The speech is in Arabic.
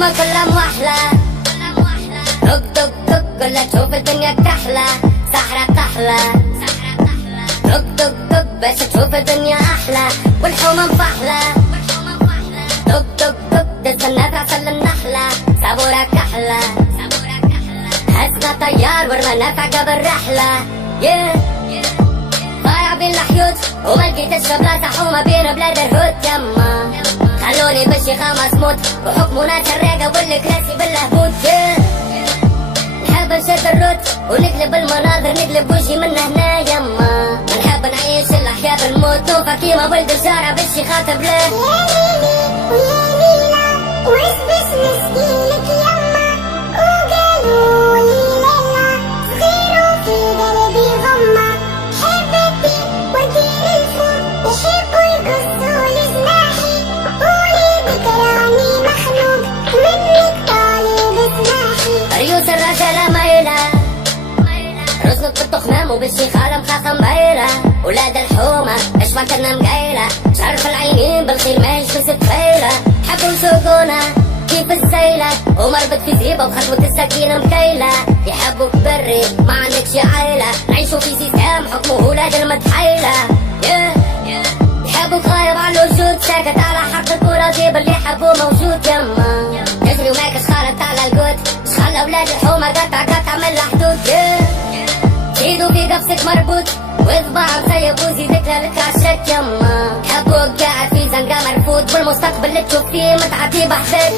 الحومة كلها موحلة، دق دق دق كلها تشوف الدنيا كحلة، سحرة كحلة دق دق دق باش تشوف الدنيا أحلى، والحومة مفحلة دق دق دق دز الناس عسل النحلة، سابورة كحلة هزنا طيار ورمى عقب الرحلة. ضايع بين الحيوت وما لقيتش بلاصة حومة بين بلاد الهود. يما خلوني بالشيخة مسموت وحكموا ناس الراقة والكراسي بالهبوط. نحب نشد الروت ونقلب المناظر، نقلب وجهي من هنا. يما نحب نعيش الأحياء بالموت، نوفى كيما ولد الشارع بالشيخة تبلاه. ويا ليلى وعز باش نسقيلك يما، وقالوا لي ليلى صغير وفي قلبي غمة، حبتي ودير الفول يحبوا يقصوا لجناحي، وليدك راني مخنوق منك طالب اسماحي. ريوس الرجالة مايلة رزقك بالتخمام وبالشيخة مخاخة مبايلة، ولاد الحومة اشبع كنا مقايلة، شرف العينين بالخير ما يجلس تفايلة، حبوا يسوقونا كيف السيلة ومربط في زيبة وخطوة السكينة مكيلة، يحبوك بري ما عندكش عيلة، نعيشوا في سيستم حكمه ولاد المتحيلة. يحبوك غايب على الوجود، ساكت على حقك وراضي باللي حبوه موجود. يما تجري وماكش خالط على القوت، شخلى ولاد الحومة قطع قطع من الحدود. ايدو في قفصك مربوط وصباع مسيب وزيدك لك عشاك. يما حبوك قاعد في زنقة مرفوض، والمستقبل اللي تشوف فيه متعدي بحثك.